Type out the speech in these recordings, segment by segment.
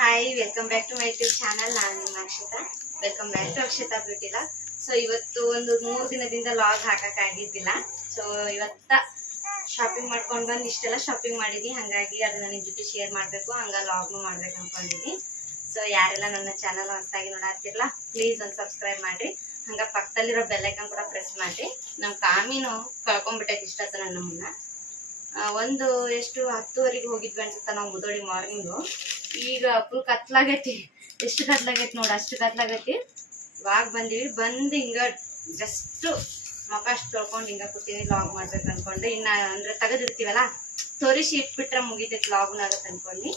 Hi, welcome back to my YouTube channel. ನಾನು ನಿಮ್ಮ Akshata. Welcome back to Akshata beauty vlog. So ಇವತ್ತು ಒಂದು 3 ದಿನದಿಂದ ಲಾಗ್ ಹಾಕಕ್ಕಾಗಿದ್ದಿಲ್ಲ. ಸೊ ಇವತ್ತ ಶಾಪಿಂಗ್ ಮಾಡ್ಕೊಂಡು ಬಂದು ಇಷ್ಟೆಲ್ಲ ಶಾಪಿಂಗ್ ಮಾಡಿದ್ನಿ. ಹಾಗಾಗಿ ಅದನ್ನ ನಿಮ್ಮ ಜೊತೆ ಶೇರ್ ಮಾಡಬೇಕು, ಹಂಗ ಲಾಗ್ನು ಮಾಡ್ಬೇಕು ಅನ್ಕೊಂಡಿದ್ದೀನಿ. ಸೊ ಯಾರೆಲ್ಲ ನನ್ನ ಚಾನಲ್ ಹೊಸದಾಗಿ ನೋಡಾತಿರಲ್ಲ, ಪ್ಲೀಸ್ ಒಂದು ಸಬ್ಸ್ಕ್ರೈಬ್ ಮಾಡ್ರಿ. ಹಂಗ ಪಕ್ಕದಲ್ಲಿರೋ ಬೆಲ್ ಐಕಾನ್ ಕೂಡ ಪ್ರೆಸ್ ಮಾಡ್ರಿ. ನಮ್ಮ ಕಾಮಿನು ಕಳ್ಕೊಂಡ್ಬಿಟ್ಟೈತಿ ಇಷ್ಟತ್ತ ನನ್ನ ಮುನ್ನ. ಒಂದು ಎಷ್ಟು 10:30 ಹೋಗಿದ್ವಿ ಅನ್ಸುತ್ತ ನಾವು ಮುದೋಳಿ ಮಾರ್ನಿಂಗು. ಈಗ ಫುಲ್ ಕತ್ಲಾಗೈತಿ. ಎಷ್ಟು ಕತ್ಲಾಗೈತಿ ನೋಡ, ಅಷ್ಟು ಕತ್ಲಾಗೈತಿ. ಇವಾಗ ಬಂದಿವಿ. ಬಂದು ಹಿಂಗ ಜಸ್ಟ್ ಮುಖ ಅಷ್ಟು ತೊಳ್ಕೊಂಡು ಹಿಂಗ ಕೂತೀನಿ. ಲಾಗ್ ಮಾಡ್ಬೇಕು ಅನ್ಕೊಂಡು. ಇನ್ನ ಅಂದ್ರೆ ತೆಗೆದಿರ್ತೀವಲ್ಲ, ತೋರಿಸಿ ಇಟ್ಬಿಟ್ರೆ ಮುಗಿತೈತಿ, ಲಾಗ್ನ ಆಗತ್ತೆ ಅನ್ಕೊಂಡು.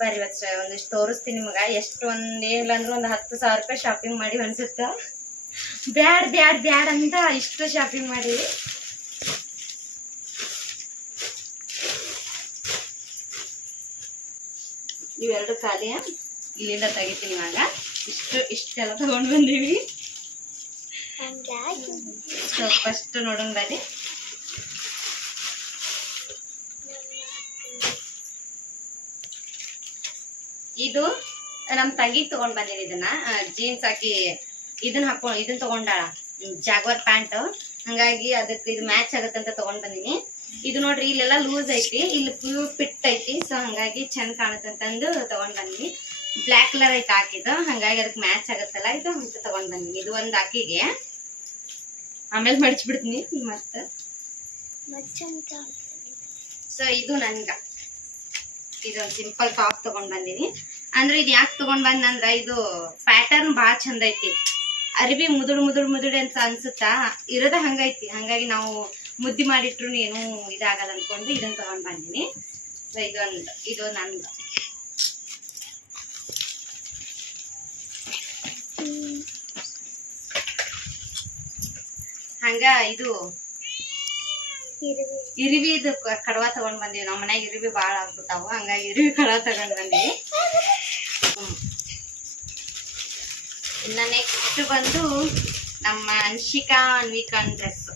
ಬರ್ರಿ ಇವತ್ತು ಒಂದಿಷ್ಟು ತೋರಿಸ್ತೀನಿ ನಿಮಗ. ಎಷ್ಟು ಏನಿಲ್ಲ ಅಂದ್ರೆ ಒಂದು 10,000 ರೂಪಾಯಿ ಶಾಪಿಂಗ್ ಮಾಡಿ ಅನ್ಸುತ್ತ. ಬ್ಯಾಡ್ ಬ್ಯಾಡ್ ಬ್ಯಾಡ್ ಅಂತ ಇಷ್ಟು ಶಾಪಿಂಗ್ ಮಾಡಿವಿ. ಇವೆರಡು ಖಾಲಿ ಇಲ್ಲಿಂದ ತೆಗಿತೀನಿ. ಇವಾಗ ಇಷ್ಟೆಲ್ಲ ತಗೊಂಡ್ ಬಂದೀವಿ. ಸೊ ಫಸ್ಟ್ ನೋಡೋಣ ಬನ್ನಿ. ಇದು ನಮ್ ತಂಗಿಗೆ ತಗೊಂಡ್ ಬಂದೀನಿ. ಇದನ್ನ ಜೀನ್ಸ್ ಹಾಕಿ ಇದನ್ನ ತಗೊಂಡಾಳ, ಜಾಗ್ವರ್ ಪ್ಯಾಂಟ್. ಹಂಗಾಗಿ ಅದಕ್ಕೆ ಇದು ಮ್ಯಾಚ್ ಆಗತ್ತಂತ ತಗೊಂಡ್ ಬಂದೀನಿ. ಇದು ನೋಡ್ರಿ, ಇಲ್ಲೆಲ್ಲ ಲೂಸ್ ಐತಿ, ಇಲ್ಲಿ ಫುಲ್ ಫಿಟ್ ಐತಿ. ಸೊ ಹಂಗಾಗಿ ಚಂದ ಕಾಣತ್ತಂತಂದು ತಗೊಂಡ್ ಬಂದಿನಿ. ಬ್ಲ್ಯಾಕ್ ಕಲರ್ ಐತಿ ಹಾಕಿದ್ದು, ಹಂಗಾಗಿ ಅದಕ್ಕೆ ಮ್ಯಾಚ್ ಆಗತ್ತಲ್ಲ ಇದು ಅಂತ ತಗೊಂಡ್ ಬಂದಿನಿ. ಇದು ಒಂದ್ ಹಾಕಿಗೆ ಆಮೇಲೆ ಮಡಿಚ್ಬಿಡ್ತೀನಿ ಮತ್ತ. ಸೊ ಇದು ಇದೊಂದು ಸಿಂಪಲ್ ಟಾಪ್ ತಗೊಂಡ್ ಬಂದಿನಿ. ಅಂದ್ರೆ ಇದು ಯಾಕೆ ತಗೊಂಡ್ ಬಂದಂದ್ರ ಇದು ಪ್ಯಾಟರ್ನ್ ಬಾಳ ಚಂದ ಐತಿ. ಅರಿವಿ ಮುದುಡು ಅಂತ ಅನ್ಸುತ್ತಾ, ಇರೋದ ಹಂಗೈತಿ. ಹಂಗಾಗಿ ನಾವು ಮುದ್ದಿ ಮಾಡಿಟ್ರು ಏನು ಇದಾಗಲ್ಲ ಅನ್ಕೊಂಡು ಇದನ್ನ ತಗೊಂಡ್ ಬಂದಿನಿ. ಸೊ ಇದು ನಂದು. ಹಂಗ ಇದು ಇರಿವಿ ಇದು ಕಡವ ತಗೊಂಡ್ ಬಂದಿವಿ. ನಮ್ಮ ಮನ್ಯಾಗ ಇರಿವಿ ಬಾಳ ಆಗ್ಬಿಟ್ಟಾವು, ಹಂಗಾಗಿ ಇರಿವಿ ಕಡವ ತಗೊಂಡ್ ಬಂದಿವಿ. ಇನ್ನ ನೆಕ್ಸ್ಟ್ ಬಂದು ನಮ್ಮ ಅನ್ಶಿಕಾ ಅನ್ವಿಕಾನ್ ಡ್ರೆಸ್.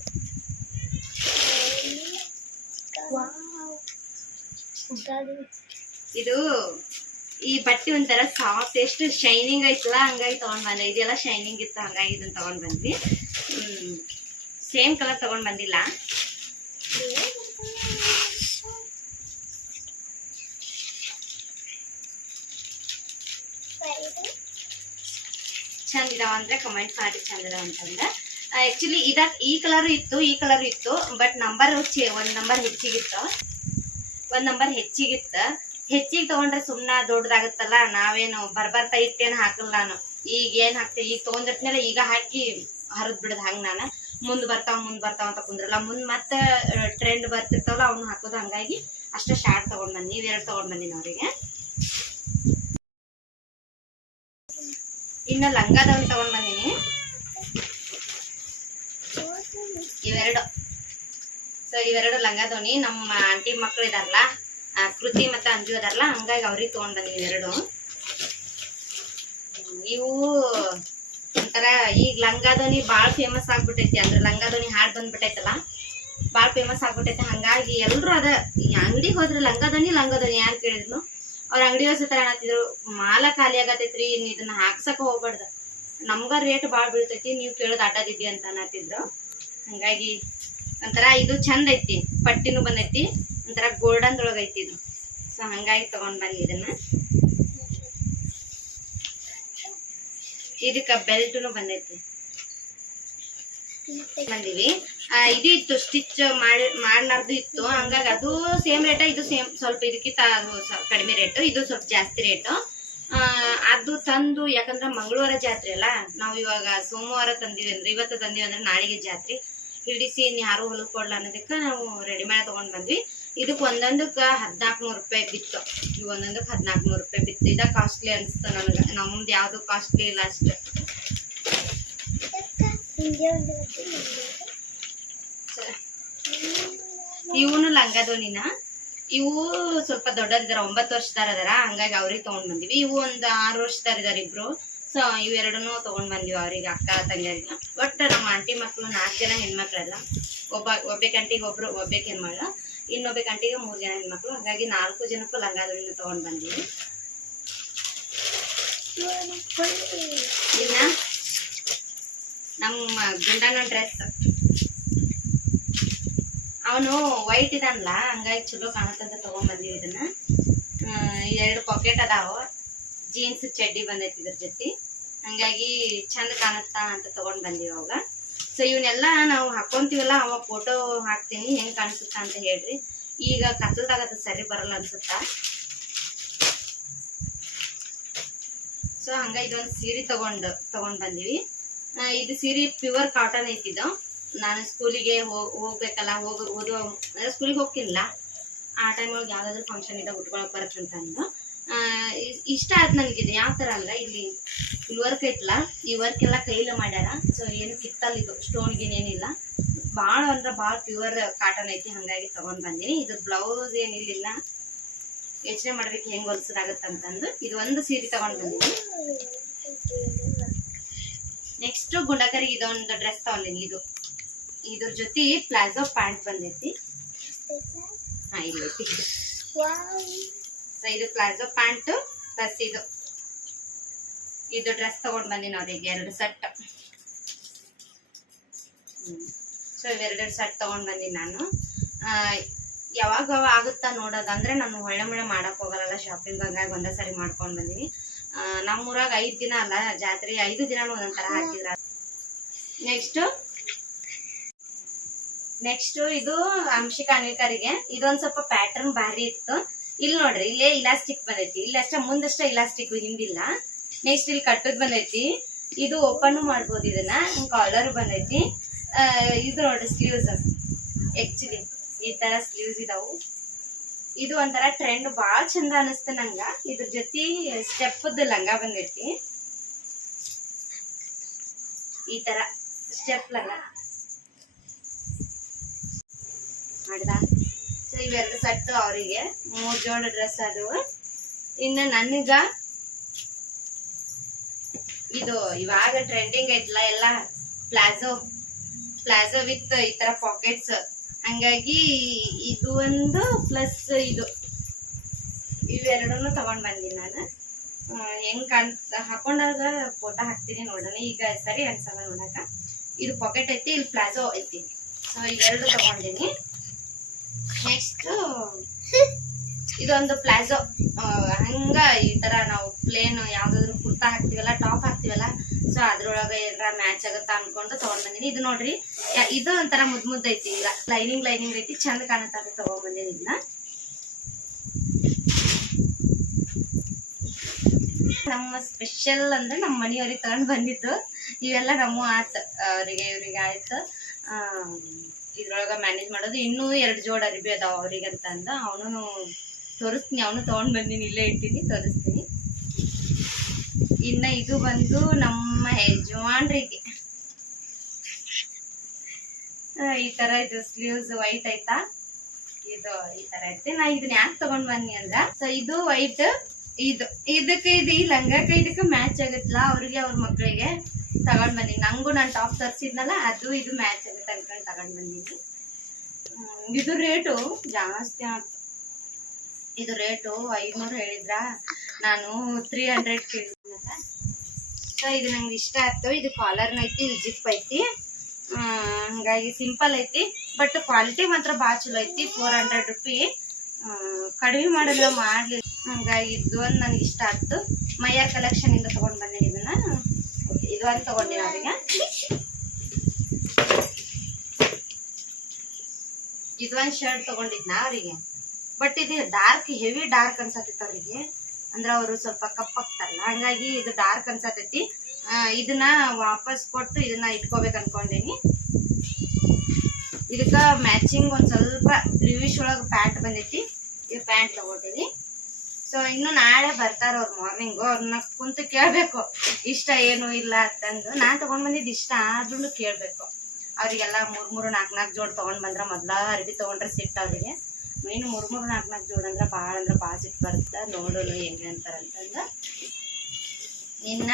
ಇದು ಈ ಬಟ್ಟೆ ಒಂಥರ ಸಾಫ್ಟ್, ಎಷ್ಟು ಶೈನಿಂಗ್ ಐತಲ್ಲ, ಹಂಗಾಗಿ ತಗೊಂಡ್ ಬಂದೆ. ಇದೆಲ್ಲ ಶೈನಿಂಗ್ ಇತ್ತು, ಹಂಗಾಗಿ ಇದನ್ನ ತಗೊಂಡ್ ಬಂದ್ವಿ. ಸೇಮ್ ಕಲರ್ ತಗೊಂಡ್ ಬಂದಿಲ್ಲ. ಚಂದ ಇದಾವ ಅಂದ್ರೆ ಕಮೆಂಟ್ ಮಾಡಿ ಚಂದ ಇದಾವ ಅಂತಂದ. ಆಕ್ಚುಲಿ ಈ ಕಲರ್ ಇತ್ತು, ಬಟ್ ನಂಬರ್ ಒಂದ್ ನಂಬರ್ ಹೆಚ್ಚಿಗಿತ್ತ. ಹೆಚ್ಚಿಗೆ ತಗೊಂಡ್ರೆ ಸುಮ್ನ ದೊಡ್ಡದಾಗತ್ತಲ್ಲ. ನಾವೇನು ಬರ್ಬರ್ತಾ ಇಟ್ಟೇನು ಹಾಕಲ್ಲ ನಾನು. ಈಗ ಏನ್ ಹಾಕ್ತೇವೆ, ಈಗ ತಗೊಂಡಿರ್ತೀನಲ್ಲ, ಈಗ ಹಾಕಿ ಹರಿದ್ ಬಿಡದ್. ಹಂಗ ನಾನು ಮುಂದ್ ಬರ್ತಾವ ಅಂತ ಕುಂದ್ರಲ್ಲ. ಮುಂದ್ ಮತ್ತೆ ಟ್ರೆಂಡ್ ಬರ್ತಿರ್ತಾವಲ್ಲ, ಅವ್ನು ಹಾಕೋದು. ಹಂಗಾಗಿ ಅಷ್ಟ ಶಾರ್ಟ್ ತಗೊಂಡ್ ಬಂದಿ. ಇವೆರಡು ತಗೊಂಡ್ ಬಂದಿನಿ ಅವ್ರಿಗೆ. ಇನ್ನ ಲಂಗಾದವನಿ ತಗೊಂಡ್ ಬಂದಿನಿ, ಇವೆರಡು. ಸೊ ಇವೆರಡು ಲಂಗಾದವನಿ. ನಮ್ಮ ಆಂಟಿ ಮಕ್ಳು ಇದಾರಲ್ಲ, ಕೃತಿ ಮತ್ತೆ ಅಂಜು ಅದಾರಲ್ಲ, ಹಂಗಾಗಿ ಅವ್ರಿಗೆ ತಗೊಂಡ್ ಬಂದಿನಿ ಇವೆರಡು. ಇವು ಒಂಥರ ಈಗ ಲಂಗಾದವನಿ ಬಾಳ್ ಫೇಮಸ್ ಆಗ್ಬಿಟ್ಟೈತಿ. ಅಂದ್ರೆ ಲಂಗಾದವನಿ ಹಾಡ್ ಬಂದ್ಬಿಟ್ಟೈತಲ್ಲ, ಬಾಳ್ ಫೇಮಸ್ ಆಗ್ಬಿಟ್ಟೈತಿ. ಹಂಗಾಗಿ ಎಲ್ರು ಅದ ಅಂಗಡಿಗೆ ಹೋದ್ರೆ ಲಂಗಾದವನಿ ಯಾರು ಕೇಳಿದ್ರು, ಅವ್ರ ಅಂಗಡಿ ಹೊಸತರ ಅನ್ನತ್ತಿದ್ರು, ಮಾಲ ಖಾಲಿ ಆಗತೈತ್ರಿ, ಇದನ್ನ ಹಾಕ್ಸಕ್ ಹೋಗ್ಬಾರ್ದ, ನಮ್ಗ ರೇಟ್ ಬಾಳ್ ಬೀಳ್ತೈತಿ, ನೀವ್ ಕೇಳೋದ್ ಅಡ್ಡದಿದ್ದಿ ಅಂತ ಅನ್ನತ್ತಿದ್ರು. ಹಂಗಾಗಿ ಒಂಥರ ಇದು ಚಂದ ಐತಿ. ಪಟ್ಟಿನೂ ಬಂದೈತಿ, ಒಂಥರ ಗೋಲ್ಡನ್ ಒಳಗ ಐತಿ ಇದು. ಸೊ ಹಂಗಾಗಿ ತಗೊಂಡ್ ಬಂದಿ ಇದನ್ನ. ಇದಕ್ಕ ಬೆಲ್ಟ್ನು ಬಂದೈತಿ ಬಂದಿವಿ. ಇದು ಇತ್ತು ಸ್ಟಿಚ್ ಮಾಡ್ಲಾರ್ದು ಇತ್ತು, ಹಂಗಾಗಿ ಅದು ಸೇಮ್ ರೇಟ್. ಇದು ಸೇಮ್, ಸ್ವಲ್ಪ ಇದಕ್ಕಿಂತ ಅದು ಕಡಿಮೆ ರೇಟ್, ಇದು ಸ್ವಲ್ಪ ಜಾಸ್ತಿ ರೇಟ್. ಅದು ತಂದು, ಯಾಕಂದ್ರೆ ಮಂಗಳವಾರ ಜಾತ್ರೆ ಅಲ್ಲ, ನಾವು ಇವಾಗ ಸೋಮವಾರ ತಂದಿವಿ ಅಂದ್ರೆ, ಇವತ್ತು ತಂದಿವಿ ಅಂದ್ರೆ ನಾಳೆಗೆ ಜಾತ್ರೆ ಹಿಡಿಸಿ ಯಾರು ಹೊಲಕ್ ಕೊಡ್ಲ ಅನ್ನೋದಕ್ಕೆ ನಾವು ರೆಡಿಮೇಡ್ ತಗೊಂಡ್ ಬಂದ್ವಿ. ಇದಕ್ ಒಂದೊಂದಕ್ಕ 1400 ರೂಪಾಯಿ ಬಿತ್ತು. ಇವ್ ಒಂದೊಂದಕ್ಕೆ 1400 ರೂಪಾಯಿ ಬಿತ್ತು. ಇದ ಕಾಸ್ಟ್ಲಿ ಅನ್ಸ್ತ ನನ್ಗ. ನಮ್ದು ಯಾವ್ದು ಕಾಸ್ಟ್ಲಿ ಇಲ್ಲ ಅಷ್ಟೆ. ಇವನು ಲಂಗಾದೋನಿನ. ಇವು ಸ್ವಲ್ಪ ದೊಡ್ಡದಿದಾರ, 9 ವರ್ಷದಾರ ಅದಾರ, ಹಂಗಾಗಿ ಅವ್ರಿಗೆ ತಗೊಂಡ್ ಬಂದಿವಿ. ಇವು ಒಂದ್ 6 ವರ್ಷದಾರ ಇದಾರ ಇಬ್ರು. ಸೊ ಇವೆರಡನ್ನು ತಗೊಂಡ್ ಬಂದಿವಿ ಅವ್ರಿಗೆ, ಅಕ್ಕ ತಂಗಿಯರಿಗೆ. ಒಟ್ಟು ನಮ್ಮ ಆಂಟಿ ಮಕ್ಳು 4 ಜನ ಹೆಣ್ಮಕ್ಳೆಲ್ಲ. ಒಬ್ಬ ಗಂಟಿಗೆ ಒಬ್ಬಕ್ಕೆ ಹೆಣ್ಮಕ್ಳು, ಇನ್ನೊಬ್ಬ ಗಂಟಿಗೆ 3 ಜನ ಹೆಣ್ಮಕ್ಳು. ಹಾಗಾಗಿ 4 ಜನಕ್ಕೂ ಲಂಗಾದವನ್ನ ತಗೊಂಡ್ ಬಂದೀವಿ. ಇನ್ನ ನಮ್ಮ ಗಂಡನ ಡ್ರೆಸ್ ಅವನು ವೈಟ್ ಇದನ್ಲ ಹಂಗಾಗಿ ಚಲೋ ಕಾಣತ್ತಂತ ತಗೊಂಡ್ಬಂದಿವಿ ಇದನ್ನ. 2 ಪಾಕೆಟ್ ಅದಾವ, ಜೀನ್ಸ್ ಚಡ್ಡಿ ಬಂದೈತಿ ಇದ್ರ ಜೊತೆ, ಹಂಗಾಗಿ ಚಂದ ಕಾಣುತ್ತಾ ಅಂತ ತಗೊಂಡ್ ಬಂದಿವಿ ಅವಾಗ. ಸೊ ಇವನ್ನೆಲ್ಲ ನಾವು ಹಾಕೊಂತೀವಲ್ಲ ಅವಾಗ ಫೋಟೋ ಹಾಕ್ತೀನಿ ಹೆಂಗ್ ಕಾಣಿಸುತ್ತಾ ಅಂತ ಹೇಳ್ರಿ. ಈಗ ಕತ್ತಲ್ದಾಗ ಅದು ಸರಿ ಬರಲ್ಲ ಅನ್ಸುತ್ತಾ. ಸೊ ಹಂಗ ಇದೊಂದು ಸೀರೆ ತಗೊಂಡ್ ಬಂದಿವಿ. ಇದು ಸೀರೆ ಪ್ಯೂರ್ ಕಾಟನ್ ಐತಿದ್ದು. ನಾನು ಸ್ಕೂಲಿಗೆ ಹೋಗ್ಬೇಕಲ್ಲ, ಓದೋ ಸ್ಕೂಲಿಗೆ ಹೋಗ್ತಿಲ್ಲ, ಆ ಟೈಮ್ ಒಳಗೆ ಯಾವ್ದಾದ್ರು ಫಂಕ್ಷನ್ ಇದ್ದಾಗ ಉಟ್ಕೊಳಕ್ ಬರತ್ತೆ ಅಂತ ಅಂದು ಇಷ್ಟ ಆಯ್ತು ನನಗಿದೆ. ಯಾವ ತರ ಅಲ್ಲ, ಇಲ್ಲಿ ವರ್ಕ್ ಐತಲ್ಲ, ಈ ವರ್ಕ್ ಎಲ್ಲ ಕೈಲ ಮಾಡ್ಯಾರ. ಸೊ ಏನು ಕಿತ್ತಲ್ಲ, ಇದು ಸ್ಟೋನ್ ಗಿನ್ ಏನಿಲ್ಲ, ಭಾಳ ಅಂದ್ರೆ ಭಾಳ ಪ್ಯೂರ್ ಕಾಟನ್ ಐತಿ, ಹಂಗಾಗಿ ತಗೊಂಡ್ ಬಂದೀನಿ. ಇದು ಬ್ಲೌಸ್ ಏನಿಲ್ಲ, ಯೋಚನೆ ಮಾಡ್ಬೇಕು ಹೆಂಗ್ ಹೊಲ್ಸೋದಾಗತ್ತಂತಂದು ಇದು ಒಂದು ಸೀರೆ ತಗೊಂಡ್ ಬಂದೀನಿ. ನೆಕ್ಸ್ಟ್ ಗುಂಡಕರಿಗೆ ಇದೊಂದು ಡ್ರೆಸ್ ತಗೊಂಡಿನಿ. ಇದ್ರ ಜೊತೆ ಪ್ಲಾಜೋ ಪ್ಯಾಂಟ್ ಬಂದೈತಿ. ಹಾ ಇಲ್ಲೈತಿ. ಸೊ ಇದು ಪ್ಲಾಜೋ ಪ್ಯಾಂಟ್ ಪ್ಲಸ್ ಇದು ಡ್ರೆಸ್ ತಗೊಂಡ್ ಬಂದಿನಿ ಅವ್ರಿಗೆ 2 ಸೆಟ್. ಸೊ ಇವೆರಡು ಸೆಟ್ ತಗೊಂಡ್ ಬಂದಿನಿ ನಾನು. ಯಾವಾಗ ಆಗುತ್ತಾ ನೋಡೋದು, ಅಂದ್ರೆ ನಾನು ಒಳ್ಳೆ ಮಾಡಕ್ ಹೋಗಲ್ಲ ಶಾಪಿಂಗ್, ಹಂಗಾಗಿ ಒಂದೇ ಸರಿ ಮಾಡ್ಕೊಂಡ್ ಬಂದಿನಿ. ನಮ್ಮೂರಾಗ 5 ದಿನ ಅಲ್ಲ ಜಾತ್ರೆ, 5 ದಿನ ಒಂದೊಂದರ ಹಾಕಿದ್ರ. ನೆಕ್ಸ್ಟ್ ಇದು ಅಂಶಿಕಾ ಅನ್ವಿಕರಿಗೆ ಇದೊಂದ್ ಸ್ವಲ್ಪ ಪ್ಯಾಟರ್ನ್ ಭಾರಿ ಇತ್ತು. ಇಲ್ಲಿ ನೋಡ್ರಿ, ಇಲ್ಲೇ ಇಲಾಸ್ಟಿಕ್ ಬಂದೈತಿ, ಇಲ್ಲಿ ಅಷ್ಟ ಮುಂದಷ್ಟ ಇಲಾಸ್ಟಿಕ್, ಹಿಂದಿಲ್ಲ. ನೆಕ್ಸ್ಟ್ ಇಲ್ಲಿ ಕಟ್ಟದ್ ಬಂದೈತಿ, ಇದು ಓಪನ್ ಮಾಡ್ಬೋದು, ಇದನ್ನ ಕಾಲರ್ ಬಂದೈತಿ. ಇದು ನೋಡ್ರಿ ಸ್ಲೀವ್ಸ್, ಆಕ್ಚುಲಿ ಈ ತರ ಸ್ಲೀವ್ಸ್ ಇದಾವು. ಇದು ಒಂಥರ ಟ್ರೆಂಡ್, ಬಾಳ ಚಂದ ಅನಿಸ್ತ ನಂಗ. ಇದ್ರ ಜೊತೆ ಸ್ಟೆಪ್ದ ಲಂಗ ಬಂದೈತಿ, ಈ ತರ ಸ್ಟೆಪ್ ಲಂಗ ಮಾಡಿದ. ಸೊ ಇವೆರಡು ಸೆಟ್ ಅವರಿಗೆ 3 ಜೋಡಿ ಡ್ರೆಸ್ ಅದು. ಇನ್ನು ನನಗ ಇದು ಇವಾಗ ಟ್ರೆಂಡಿಂಗ್ ಐತ್ಲ ಎಲ್ಲ ಪ್ಲಾಜೋ ವಿತ್ ಈ ತರ ಪಾಕೆಟ್ಸ್, ಹಂಗಾಗಿ ಇದು ಒಂದು ಪ್ಲಸ್ ಇವೆರಡನ್ನು ತಗೊಂಡ್ ಬಂದೀನಿ ನಾನು. ಹೆಂಗ್ ಹಾಕೊಂಡಾಗ ಫೋಟೋ ಹಾಕ್ತೀನಿ ನೋಡೋಣ. ಈಗ ಸರಿ ಅನ್ಸಲ್ಲ ನೋಡಕ. ಇದು ಪಾಕೆಟ್ ಐತಿ, ಇಲ್ಲಿ ಪ್ಲಾಜೋ ಐತಿ. ಸೊ ಇವೆರಡು ತಗೊಂಡಿನಿ. ನೆಕ್ಸ್ಟ್ ಇದೊಂದು ಪ್ಲಾಜೋ, ಹಂಗ ಈ ತರ ನಾವು ಪ್ಲೇನ್ ಯಾವ್ದಾದ್ರು ಕುರ್ತಾ ಹಾಕ್ತಿವಲ್ಲ, ಟಾಪ್ ಹಾಕ್ತಿವಲ್ಲ, ಸೊ ಅದ್ರೊಳಗ ಏನಾರ ಮ್ಯಾಚ್ ಆಗತ್ತ ಅನ್ಕೊಂಡು ತಗೊಂಡ್ ಬಂದಿನಿ. ಇದು ನೋಡ್ರಿ, ಇದು ಒಂಥರ ಮುದ್ ಐತಿ, ಈಗ ಲೈನಿಂಗ್ ಐತಿ, ಚಂದ ಕಾಣತ್ತ ಅಂತ ತಗೊಂಡ್ ಬಂದಿನಿ ಇದನ್ನ. ನಮ್ಮ ಸ್ಪೆಷಲ್ ಅಂದ್ರೆ ನಮ್ಮ ಮನೆಯವ್ರಿಗೆ ತಗೊಂಡ್ ಬಂದಿತ್ತು. ಇವೆಲ್ಲ ನಮ್ಮ ಆತ್, ಇವ್ರಿಗೆ ಆಯ್ತು. ಇದ್ರೊಳಗ ಮ್ಯಾನೇಜ್ ಮಾಡೋದು. ಇನ್ನೂ 2 ಜೋಡ್ ಅರಿಬಿ ಅದಾವ ಅವ್ರಿಗೆ ಅಂತ ಅಂದ. ಅವನು ತೋರಿಸ್ತೀನಿ, ಅವನು ತಗೊಂಡ್ ಬಂದಿನಿ, ಇಲ್ಲೇ ಇಟ್ಟಿನಿ, ತೋರಿಸ್ತೀನಿ. ಇನ್ನ ಇದು ಬಂದು ನಮ್ಮ ಯಜಮಾನ್ರಿಗೆ ಈ ತರ ಇದು ಸ್ಲೀವ್ಸ್ ವೈಟ್ ಐತಾ, ಇದು ಈ ತರ ಐತಿ. ನಾ ಇದನ್ನ ಯಾಕೆ ತಗೊಂಡ್ ಬನ್ನಿ ಅಂದ್ರ, ಸೊ ಇದು ವೈಟ್, ಇದಕ್ಕೆ ಈ ಲಂಗಕ್ಕೆ ಇದಕ್ಕೆ ಮ್ಯಾಚ್ ಆಗತ್ತಲ್ಲ, ಅವ್ರಿಗೆ ಅವ್ರ ಮಕ್ಕಳಿಗೆ ತಗೊಂಡ್ ಬಂದಿನಿ. ನಂಗೂ ನಾನು ಟಾಪ್ ತರಿಸಿದ್ನಲ್ಲ, ಅದು ಇದು ಮ್ಯಾಚ್ ಆಗುತ್ತೆ ಅನ್ಕೊಂಡು ತಗೊಂಡ್ ಬಂದಿನಿ. ಇದು ರೇಟು ಜಾಸ್ತಿ ಆಯ್ತು. ಇದು ರೇಟು 500 ಹೇಳಿದ್ರ, ನಾನು 300 ಕೇಳಿದ್ನಲ್ಲ. ಸೊ ಇದು ನಂಗೆ ಇಷ್ಟ ಆಯ್ತು. ಇದು ಕಾಲರ್ನ ಐತಿ, ಇದು ಜಿಪ್ ಐತಿ, ಹಂಗಾಗಿ ಸಿಂಪಲ್ ಐತಿ, ಬಟ್ ಕ್ವಾಲಿಟಿ ಮಾತ್ರ ಭಾಳ ಚಲೋ ಐತಿ. 400 ರೂಪಾಯಿ, ಕಡಿಮೆ ಮಾಡಿದ್ರೆ ಮಾಡ್ಲಿಲ್ಲ, ಹಂಗಾಗಿ ಇದು ಒಂದು ನನಗೆ ಇಷ್ಟ ಆಯ್ತು. ಮೈಯಾರ್ ಕಲೆಕ್ಷನ್ ಇಂದ ತಗೊಂಡ್ ಬಂದಿನಿ ಇದನ್ನ. ಇದು ಒಂದು ತಗೊಂಡಿನಿ ಅವ್ರಿಗೆ. ಇದೊಂದು ಶರ್ಟ್ ತಗೊಂಡಿದ್ನ ಅವರಿಗೆ, ಬಟ್ ಇದು ಡಾರ್ಕ್, ಹೆವಿ ಡಾರ್ಕ್ ಅನ್ಸತೈತಿ ಅವ್ರಿಗೆ, ಅಂದ್ರೆ ಅವರು ಸ್ವಲ್ಪ ಕಪ್ಪಾಗ್ತಾರಲ್ಲ, ಹಂಗಾಗಿ ಇದು ಡಾರ್ಕ್ ಅನ್ಸತೈತಿ. ಇದನ್ನ ವಾಪಸ್ ಕೊಟ್ಟು ಇದನ್ನ ಇಟ್ಕೋಬೇಕು ಅನ್ಕೊಂಡೀನಿ. ಇದಕ್ಕ ಮ್ಯಾಚಿಂಗ್ ಒಂದ್ ಸ್ವಲ್ಪ ಬ್ಲೂಯಿಶ್ ಒಳಗ ಪ್ಯಾಂಟ್ ಬಂದೈತಿ, ಈ ಪ್ಯಾಂಟ್ ತಗೊಂಡಿನಿ. ಸೊ ಇನ್ನು ನಾಳೆ ಬರ್ತಾರ ಅವ್ರು ಮಾರ್ನಿಂಗು, ಅವ್ರನ್ನ ಕುಂತು ಕೇಳ್ಬೇಕು ಇಷ್ಟ ಏನು ಇಲ್ಲ ಅಂತಂದು. ನಾನ್ ತಗೊಂಡ್ ಬಂದಿದ್ದು ಇಷ್ಟ ಆದ್ರೂ ಕೇಳ್ಬೇಕು ಅವ್ರಿಗೆಲ್ಲ. 3-4 ಜೋಡ್ ತಗೊಂಡ್ ಬಂದ್ರ, ಮೊದ್ಲ ಅರ್ಬಿ ತಗೊಂಡ್ರೆ ಸಿಟ್ಟು ಅವ್ರಿಗೆ. ಮೇನ್ 3-4 ಜೋಡ್ ಅಂದ್ರ ಭಾಳ ಸಿಟ್ಟು ಬರುತ್ತೆ. ನೋಡೋಣ ಹೆಂಗೆ ಅಂತಾರಂತಂದ. ಇನ್ನ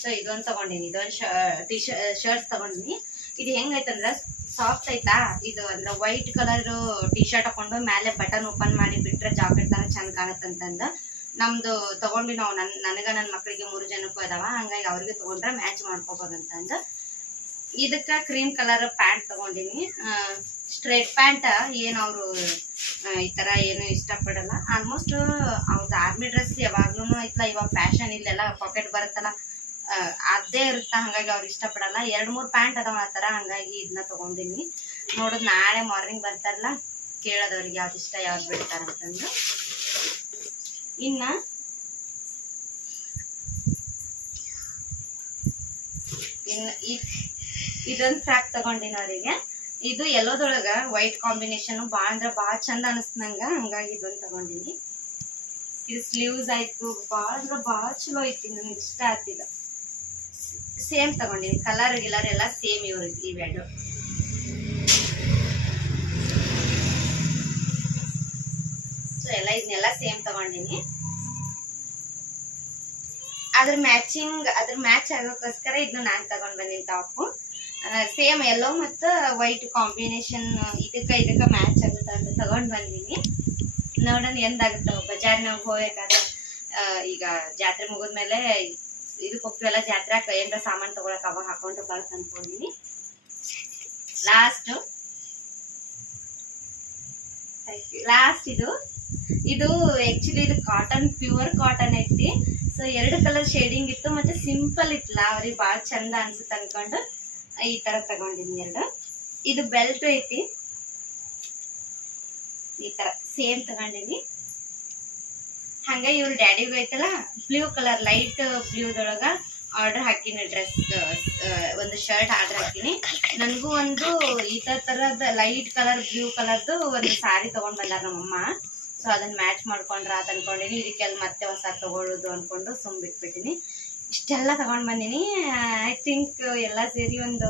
ಸೊ ಇದೊಂದು ತಗೊಂಡಿನಿ, ಇದೊಂದು ಶರ್ಟ್ಸ್ ತಗೊಂಡಿನಿ. ಇದು ಹೆಂಗೈತಂದ್ರ ಸಾಫ್ಟ್ ಐತಾ ಇದು ಅಂದ್ರೆ ವೈಟ್ ಕಲರ್ ಟಿ ಶರ್ಟ್ ಹಾಕೊಂಡು ಮೇಲೆ ಬಟನ್ ಓಪನ್ ಮಾಡಿ ಬಿಟ್ರೆ ಜಾಕೆಟ್ ತರ ಚಂದ ಕಾಣತ್ತಂತಂದ ನಮ್ದು ತಗೊಂಡ್ವಿ ನಾವು ನನಗ ನನ್ನ ಮಕ್ಕಳಿಗೆ 3 ಜನಕ್ಕೂ ಅದಾವ, ಹಂಗಾಗಿ ಅವ್ರಿಗೆ ತಗೊಂಡ್ರೆ ಮ್ಯಾಚ್ ಮಾಡ್ಕೋಬೋದಂತಂದ ಇದಕ್ಕ ಕ್ರೀಮ್ ಕಲರ್ ಪ್ಯಾಂಟ್ ತಗೊಂಡಿನಿ. ಸ್ಟ್ರೇಟ್ ಪ್ಯಾಂಟ್ ಏನ್ ಅವರು ಈ ತರ ಏನು ಇಷ್ಟಪಡಲ್ಲ. ಆಲ್ಮೋಸ್ಟ್ ಅವ್ರದ್ದು ಆರ್ಮಿ ಡ್ರೆಸ್ ಯಾವಾಗ್ಲೂ ಐತ್ಲ, ಇವಾಗ ಫ್ಯಾಷನ್ ಇಲ್ಲೆಲ್ಲ ಪಾಕೆಟ್ ಬರುತ್ತಲ್ಲ ಅದೇ ಇರುತ್ತ, ಹಂಗಾಗಿ ಅವ್ರು ಇಷ್ಟಪಡಲ್ಲ. 2-3 ಪ್ಯಾಂಟ್ ಅದಾವ ಆ ತರ, ಹಂಗಾಗಿ ಇದನ್ನ ತಗೊಂಡಿನಿ. ನೋಡೋದ್ ನಾಳೆ ಮಾರ್ನಿಂಗ್ ಬರ್ತಾರಲ್ಲ ಕೇಳೋದವ್ರಿಗೆ ಯಾವ್ದು ಇಷ್ಟ ಯಾವ್ದು ಬಿಡ್ತಾರಂತಂದು. ಇನ್ನ ಇದೊಂದು ಫ್ರಾಕ್ ತಗೊಂಡಿನ ಅವರಿಗೆ. ಇದು ಎಲ್ಲೋದೊಳಗ ವೈಟ್ ಕಾಂಬಿನೇಷನ್ ಬಾಳ ಅಂದ್ರೆ ಬಾಳ ಚಂದ ಅನಿಸ್ತ ನಂಗ, ಹಂಗಾಗಿ ಇದೊಂದು ತಗೊಂಡಿನಿ. ಇದು ಸ್ಲೀವ್ಸ್ ಆಯ್ತು, ಬಾಳ ಅಂದ್ರೆ ಬಾಳ ಚಲೋ ಐತಿ, ನನ್ಗೆ ಇಷ್ಟ ಆಗ್ತಿದ. ಸೇಮ್ ತಗೊಂಡಿನಿ, ಕಲರ್ ಗಿಲರ್ ಎಲ್ಲ ಸೇಮ್ ಇವೆರಡು. ಸೊ ಇದನ್ನೆಲ್ಲ ಸೇಮ್ ತಗೊಂಡಿನಿ. ಅದ್ರ ಮ್ಯಾಚ್ ಆಗೋಕ್ಕೋಸ್ಕರ ಇದನ್ನ ನಾನ್ ತಗೊಂಡ್ ಬಂದಿನಿ ಟಾಪ್. ಸೇಮ್ ಎಲ್ಲೋ ಮತ್ತು ವೈಟ್ ಕಾಂಬಿನೇಷನ್ ಇದಕ್ಕ ಮ್ಯಾಚ್ ಆಗುತ್ತೆ ಅಂತ ತಗೊಂಡ್ ಬಂದಿನಿ. ನೋಡೋಣ ಎಂದಾಗುತ್ತ. ಬಜಾರ್ನಾಗ ಹೋಗ್ಬೇಕಾದ್ರೆ ಈಗ ಜಾತ್ರೆ ಮುಗಿದ್ಮೇಲೆ ಇದಕ್ಕೆ ಹೋಗ್ತೀವಲ್ಲ ಜಾತ್ರೆಗೆ ಏನಾರ ಸಾಮಾನು ತಗೊಳಕ್ ಅವಾಗ ಹಾಕೊಂಡು ಬರತ್ ಅನ್ಕೊಂಡಿನಿ. ಲಾಸ್ಟ್ ಇದು ಆಕ್ಚುಲಿ ಇದು ಕಾಟನ್, ಪ್ಯೂರ್ ಕಾಟನ್ ಐತಿ. ಸೊ 2 ಕಲರ್ ಶೇಡಿಂಗ್ ಇತ್ತು, ಮತ್ತೆ ಸಿಂಪಲ್ ಇತ್ತಲ್ಲ ಅವ್ರಿಗೆ ಬಾಳ ಚಂದ ಅನ್ಸುತ್ತೆ ಅನ್ಕೊಂಡು ಈ ತರ ತಗೊಂಡಿನಿ 2. ಇದು ಬೆಲ್ಟ್ ಐತಿ, ಈ ತರ ಸೇಮ್ ತಗೊಂಡಿನಿ. ಹಂಗ ಇವ್ರ ಡ್ಯಾಡಿಗೂ ಐತಲ್ಲ ಬ್ಲೂ ಕಲರ್, ಲೈಟ್ ಬ್ಲೂದೊಳಗ ಆರ್ಡರ್ ಹಾಕಿನಿ ಡ್ರೆಸ್, ಒಂದು ಶರ್ಟ್ ಆರ್ಡರ್ ಹಾಕಿನಿ. ನನಗೂ ಒಂದು ಈ ತರದ ಲೈಟ್ ಕಲರ್ ಬ್ಲೂ ಕಲರ್ದು ಒಂದು ಸಾರಿ ತಗೊಂಡ್ ಬಂದಾರ ನಮ್ಮಮ್ಮ. ಸೊ ಅದನ್ನ ಮ್ಯಾಚ್ ಮಾಡ್ಕೊಂಡ್ರ ಅಂತ ಅನ್ಕೊಂಡಿನಿ. ಇದಕ್ಕೆಲ್ಲ ಮತ್ತೆ ಹೊಸ ತಗೊಳ್ಳೋದು ಅನ್ಕೊಂಡು ಸುಮ್ ಬಿಟ್ಬಿಟ್ಟಿನಿ. ಇಷ್ಟೆಲ್ಲ ತಗೊಂಡ್ ಬಂದಿನಿ. ಐ ಥಿಂಕ್ ಎಲ್ಲ ಸೇರಿ ಒಂದು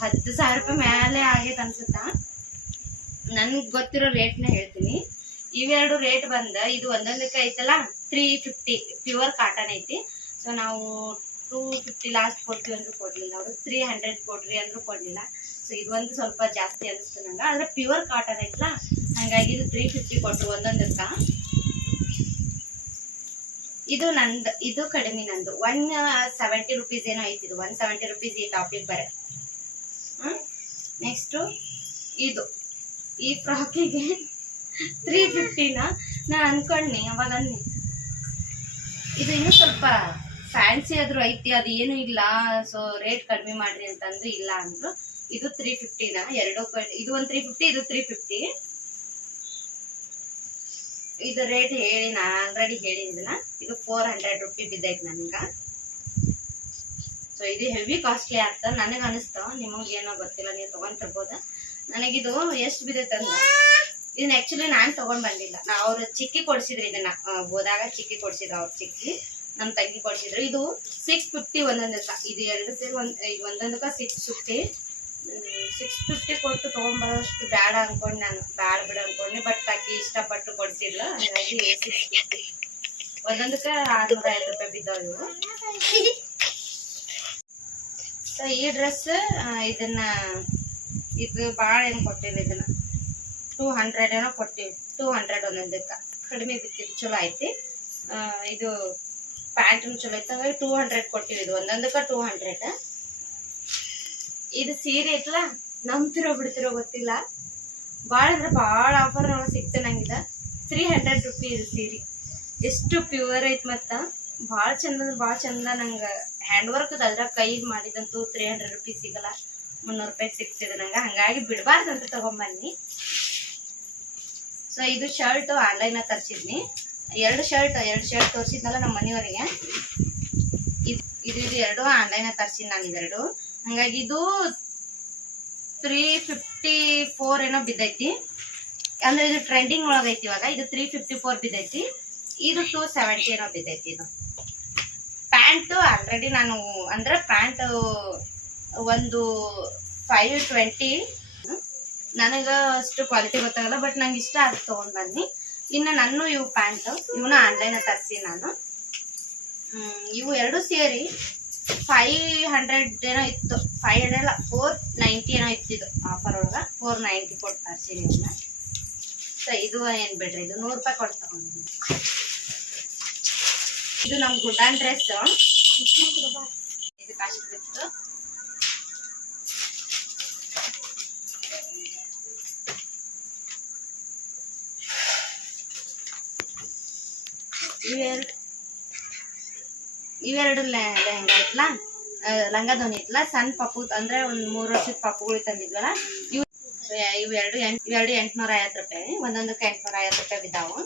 10,000 ರೂಪಾಯಿ ಮೇಲೆ ಆಗೈತೆ ಅನ್ಸುತ್ತಾ. ನನ್ಗೆ ಗೊತ್ತಿರೋ ರೇಟ್ನ ಹೇಳ್ತೀನಿ. ಇವೆರಡು ರೇಟ್ ಬಂದ, ಇದು ಒಂದೊಂದಕ್ಕೆ ಐತಲ್ಲ 350 ಪ್ಯೂರ್ ಕಾಟನ್ ಐತಿ. ಸೊ ನಾವು 250 ಲಾಸ್ಟ್ ಕೊಡ್ತೀವಿ ಅಂದ್ರೂ ಕೊಡ್ಲಿಲ್ಲ, ಅವರು 300 ಕೊಡ್ರಿ ಅಂದ್ರೂ ಕೊಡ್ಲಿಲ್ಲ. ಸೊ ಇದೊಂದು ಸ್ವಲ್ಪ ಜಾಸ್ತಿ ಅನಿಸ್ತು ನಂಗೆ. ಆದ್ರೆ ಪ್ಯೂರ್ ಕಾಟನ್ ಐತಲ್ಲ, ಹಂಗಾಗಿ ಇದು 350 ಕೊಟ್ಟು ಒಂದೊಂದಕ್ಕ. ಇದು ಕಡಿಮೆ ನಂದು 170 ರುಪೀಸ್ ಏನೋ ಐತಿ. ಇದು 170 ರುಪೀಸ್ ಈ ಟಾಪಿಗೆ ಬರ. ನೆಕ್ಸ್ಟ್ ಈ ಫ್ರಾಕಿಗೆ 350ನ ನಾ ಅನ್ಕೊಂಡ್ನಿ ಅವಾಗ ಅನ್ನಿ. ಇದು ಇನ್ನೂ ಸ್ವಲ್ಪ ಫ್ಯಾನ್ಸಿ ಆದ್ರೂ ಐತಿ, ಅದು ಏನು ಇಲ್ಲ, ಸೊ ರೇಟ್ ಕಡಿಮೆ ಮಾಡ್ರಿ ಅಂತಂದು ಇಲ್ಲ ಅಂದ್ರು. ಇದು 350ನ ಇದು ಒಂದು 350, ಇದು 350. ಇದು ರೇಟ್ ಹೇಳಿ ನಾ ಆಲ್ರೆಡಿ ಹೇಳಿದ್ನ. ಇದು 400 ರೂಪಾಯಿ ಬಿದ್ದೈತಿ ನನ್ಗ. ಸೊ ಇದು ಹೆವಿ ಕಾಸ್ಟ್ಲಿ ಆಗ್ತ ನನಗೆ ಅನಿಸ್ತ, ನಿಮಗೇನೋ ಗೊತ್ತಿಲ್ಲ, ನೀವು ತಗೊಂತಿರ್ಬೋದ. ನನಗಿದು ಎಷ್ಟು ಬಿದ್ದೈತಂದ್ರ, ಇದನ್ನ ಆಕ್ಚುಲಿ ನಾನ್ ತಗೊಂಡ್ ಬಂದಿಲ್ಲ, ಅವ್ರ ಚಿಕ್ಕಿ ಕೊಡ್ಸಿದ್ರು. ಇದನ್ನ ಹೋದಾಗ ಚಿಕ್ಕಿ ಕೊಡ್ಸಿದ್ರು, ಅವ್ರ ಚಿಕ್ಕಿ ನಮ್ ತಂಗಿ ಕೊಡ್ಸಿದ್ರು. ಇದು 650 ಒಂದೊಂದಕ್ಕ. ಇದು 2 ಸೇರಿ ಒಂದೊಂದಕ್ಕ 650 ಕೊಟ್ಟು ತಗೊಂಡ್ಬರೋಷ್ಟು ಬ್ಯಾಡ ಅನ್ಕೊಂಡ್ ನಾನು, ಬ್ಯಾಡ ಬಿಡ ಅನ್ಕೊಂಡೆ. ಬಟ್ ಆಕಿ ಇಷ್ಟಪಟ್ಟು ಕೊಡ್ಸಿಲ್ಲ, ಹಂಗಾಗಿ 650 ಒಂದೊಂದಕ್ಕ 650 ರೂಪಾಯಿ ಬಿದ್ದಾವ ಇವು. ಸೊ ಈ ಡ್ರೆಸ್ ಇದು ಭಾಳ ಏನು ಕೊಟ್ಟಿಲ್ಲ, ಇದನ್ನ 200 ಏನೋ ಕೊಟ್ಟಿವಿ. 200 ಒಂದೊಂದಕ್ಕ ಕಡಿಮೆ ಬಿತ್ತಿದ್ದು, ಚಲೋ ಐತಿ. ಇದು ಪ್ಯಾಂಟ್ ಚಲೋ ಐತೆ, ಹಾಗಾಗಿ 200 ಕೊಟ್ಟಿವಿ. ಇದು ಒಂದೊಂದಕ್ಕ 200. ಇದು ಸೀರೆ ಐತಲ್ಲ, ನಂಬ್ತಿರೋ ಬಿಡ್ತಿರೋ ಗೊತ್ತಿಲ್ಲ, ಭಾಳ ಅಂದ್ರೆ ಭಾಳ ಆಫರ್ ಸಿಕ್ತ ನಂಗಿದ. 300 ರೂಪಾಯಿ ಇದು ಸೀರೆ. ಎಷ್ಟು ಪ್ಯೂರ್ ಐತ್, ಮತ್ತ ಭಾಳ ಚಂದ ಅಂದ್ರೆ ಭಾಳ ಚಂದ. ನಂಗೆ ಹ್ಯಾಂಡ್ ವರ್ಕ್ ಅದ್ರ ಕೈಗೆ ಮಾಡಿದಂತೂ 300 ರೂಪಾಯಿ ಸಿಗಲ್ಲ, 300 ರೂಪಾಯಿ ಸಿಕ್ತಿದೆ ನಂಗೆ. ಹಂಗಾಗಿ ಬಿಡಬಾರ್ದಂತ ತಗೊಂಬನ್ನಿ. ಸೊ ಇದು ಶರ್ಟ್ ಆನ್ಲೈನ್ ತರಿಸಿದ್ನಿ. 2 ಶರ್ಟ್ ತೋರಿಸಿದ್ನಲ್ಲ ನಮ್ಮ ಮನೆಯವರಿಗೆ. ಇದು 2 ಆನ್ಲೈನ್ ತರಿಸಿದ್ ನಾನು, ಇವೆರಡು. ಹಂಗಾಗಿ ಇದು 354 ಏನೋ ಬಿದ್ದೈತಿ. ಅಂದ್ರೆ ಇದು ಟ್ರೆಂಡಿಂಗ್ ಒಳಗೈತಿ ಇವಾಗ. ಇದು 354 ಬಿದ್ದೈತಿ. ಇದು 270 ಏನೋ ಬಿದ್ದೈತಿ. ಇದು ಪ್ಯಾಂಟ್ ಆಲ್ರೆಡಿ ನಾನು ಅಂದ್ರೆ ಪ್ಯಾಂಟ್ ಒಂದು 520. ನನಗ ಅಷ್ಟು ಕ್ವಾಲಿಟಿ ಗೊತ್ತಾಗಲ್ಲ, ಬಟ್ ನಂಗೆ ಇಷ್ಟ ಆಗಿ ತಗೊಂಡ್ ಬನ್ನಿ. ಇನ್ನು ನಾನು ಇವನ್ನ ಆನ್ಲೈನ್ ತರಿಸಿ ನಾನು. ಇವು 2 ಸೇರಿ 500 ಏನೋ ಇತ್ತು, 500 ಅಲ್ಲ 490 ಏನೋ ಇತ್ತಿದ್ದು ಆಫರ್ ಒಳಗೆ. 490 ಕೊಟ್ಟು ತರಿಸಿನಿ ಇವನ್ನ. ಸೊ ಇದು ಏನು ಬಿಡ್ರಿ, ಇದು 100 ರೂಪಾಯಿ ಕೊಟ್ಟು ತಗೊಂಡಿನಿ. ಇದು ನಮ್ಮ ಗುಡ್ಡಾನ್ ಡ್ರೆಸ್, ಇದು ಕಾಸ್ಟ್ ಬಿತ್ತು. ಇವೆರಡು ಲೆಹಂಗಾ ಐತ್ಲ, ಲಂಗ ಧೋನಿ ಐತ್ಲ, ಸಣ್ಣ ಪಪ್ಪು ಅಂದ್ರೆ ಒಂದ್ 3 ವರ್ಷದ ಪಪ್ಪುಗಳು ತಂದಿದ್ವಲ್ಲ, ಇವೆರಡು 850 ರೂಪಾಯಿ, ಒಂದೊಂದಕ್ಕೆ 850 ರೂಪಾಯಿ ಬಿದ್ದಾವು.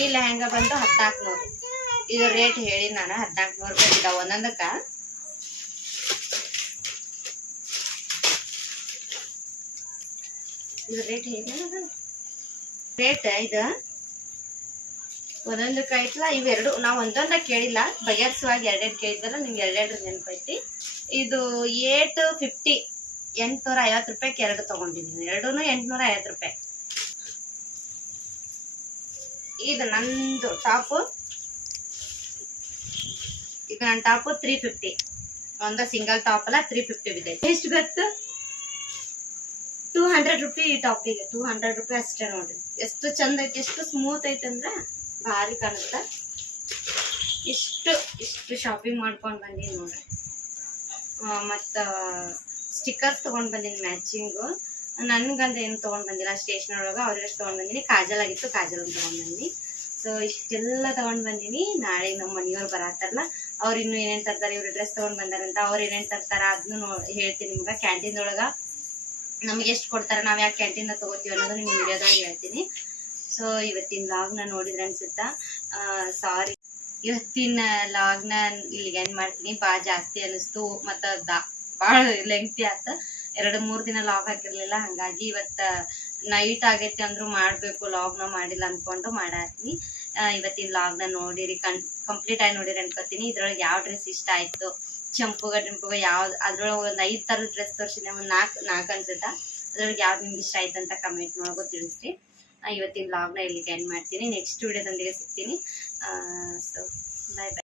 ಈ ಲೆಹಂಗಾ ಬಂದು 1400. ಇದು ರೇಟ್ ಹೇಳಿ ನಾನು, 1400 ರೂಪಾಯಿ ಬಿದ್ದಾವ ಒಂದೊಂದಕ್ಕ. ಇದು ರೇಟ್ ಹೇಳಿ ರೇಟ್ ಇದು ಒಂದೊಂದಕ್ಕೆ ಐತ್ಲ. ಇವೆರಡು ನಾವು ಒಂದೊಂದ ಕೇಳಿಲ್ಲ, ಬಗೆಹರಿಸುವಾಗಿ 2 ಕೇಳಿದ್ದಲ್ಲ, ನಿಮ್ಗೆ 2 ನೆನಪೈತಿ. ಇದು 850, 850 ರೂಪಾಯಿಗೆ 2 ತಗೊಂಡಿದ್ದೀನಿ. 2 850 ರೂಪಾಯಿ. ಇದು ನಂದು ಟಾಪು, ಈಗ ನನ್ನ ಟಾಪು 350. ಒಂದ ಸಿಂಗಲ್ ಟಾಪ್ ಅಲ್ಲ, 350 ಬಿದ್ದೆ. ಎಷ್ಟು ಗೊತ್ತು? 200 ರೂಪಾಯಿ ಈ ಟಾಪಿಗೆ, 200 ರೂಪಾಯಿ ಅಷ್ಟೇ ನೋಡ್ರಿ. ಎಷ್ಟು ಚಂದ ಐತಿ, ಎಷ್ಟು ಸ್ಮೂತ್ ಐತೆ ಅಂದ್ರೆ ಭಾರಿ ಕಾಣುತ್ತ. ಇಷ್ಟು ಶಾಪಿಂಗ್ ಮಾಡ್ಕೊಂಡು ಬಂದೀನಿ ನೋಡ್ರಿ. ಮತ್ತು ಸ್ಟಿಕ್ಕರ್ಸ್ ತೊಗೊಂಡು ಬಂದೀನಿ ಮ್ಯಾಚಿಂಗು. ನನ್ಗಂತ ಏನು ತೊಗೊಂಡು ಬಂದಿಲ್ಲ, ಸ್ಟೇಷನ್ ಒಳಗೆ ಅವ್ರಿಗೆ ತೊಗೊಂಡು ಬಂದೀನಿ. ಕಾಜಲ್ ಆಗಿತ್ತು, ಕಾಜಲ್ ತೊಗೊಂಡು ಬಂದೀನಿ. ಸೊ ಇಷ್ಟೆಲ್ಲ ತೊಗೊಂಡು ಬಂದೀನಿ. ನಾಳೆ ನಮ್ಮ ಮನೆಯವ್ರು ಬರತ್ತಾರಲ್ಲ, ಅವ್ರು ಇನ್ನೂ ಏನೇನು ತರ್ತಾರೆ, ಇವ್ರು ಡ್ರೆಸ್ ತೊಗೊಂಡು ಬಂದಾರಂತ, ಅವ್ರು ಏನೇನು ತರ್ತಾರ ಅದನ್ನು ಹೇಳ್ತೀನಿ ನಿಮ್ಗೆ. ಕ್ಯಾಂಟೀನ್ದೊಳಗೆ ನಮಗೆ ಎಷ್ಟು ಕೊಡ್ತಾರೆ, ನಾವು ಯಾಕೆ ಕ್ಯಾಂಟೀನ್ದಾಗ ತೊಗೋತೀವಿ ಅನ್ನೋದು ನಿಮ್ಗೆ ವಿಡಿಯೋದಾಗ ಹೇಳ್ತೀನಿ. ಸೊ ಇವತ್ತಿನ ಲಾಗ್ನ ನೋಡಿದ್ರೆ ಅನ್ಸುತ್ತಾ, ಸಾರಿ, ಇವತ್ತಿನ ಲಾಗ್ನ ಇಲ್ಲಿಗೆ ಎಂಡ್ ಮಾಡ್ತೀನಿ. ಭಾಳ ಜಾಸ್ತಿ ಅನ್ನಿಸ್ತು ಮತ್ತು ಭಾಳ ಲೆಂಗ್ತಿ ಆಯ್ತು. 2-3 ದಿನ ಲಾಗ್ ಹಾಕಿರ್ಲಿಲ್ಲ, ಹಾಗಾಗಿ ಇವತ್ತು ನೈಟ್ ಆಗೈತಿ ಅಂದ್ರೂ ಮಾಡಬೇಕು, ಲಾಗ್ನ ಮಾಡಿಲ್ಲ ಅಂದ್ಕೊಂಡು ಮಾಡಾತೀನಿ. ಇವತ್ತಿನ ಲಾಗ್ನ ನೋಡಿರಿ, ಕಂಪ್ಲೀಟ್ ಆಗಿ ನೋಡಿರಿ ಅನ್ಕೋತೀನಿ. ಇದ್ರೊಳಗೆ ಯಾವ ಡ್ರೆಸ್ ಇಷ್ಟ ಆಯಿತು, ಚಂಪುಗ ಡಿಂಪುಗ ಯಾವ್ದು, ಅದ್ರೊಳಗೆ ಒಂದು 5 ಥರದ ಡ್ರೆಸ್ ತೋರಿಸಿದೆ, ಒಂದು 4 ಅನ್ಸುತ್ತಾ. ಅದ್ರೊಳಗೆ ಯಾವ್ದು ನಿಮ್ಗೆ ಇಷ್ಟ ಆಯ್ತು ಅಂತ ಕಮೆಂಟ್ ಮಾಡೋದು ತಿಳಿಸ್ರಿ. ಇವತ್ತಿನ ಲಾಗ್ನ ಇಲ್ಲಿಗೆ ಎಂಡ್ ಮಾಡ್ತೀನಿ. ನೆಕ್ಸ್ಟ್ ವಿಡಿಯೋದೊಂದಿಗೆ ಸಿಗ್ತೀನಿ. ಸೊ ಬಾಯ್ ಬಾಯ್.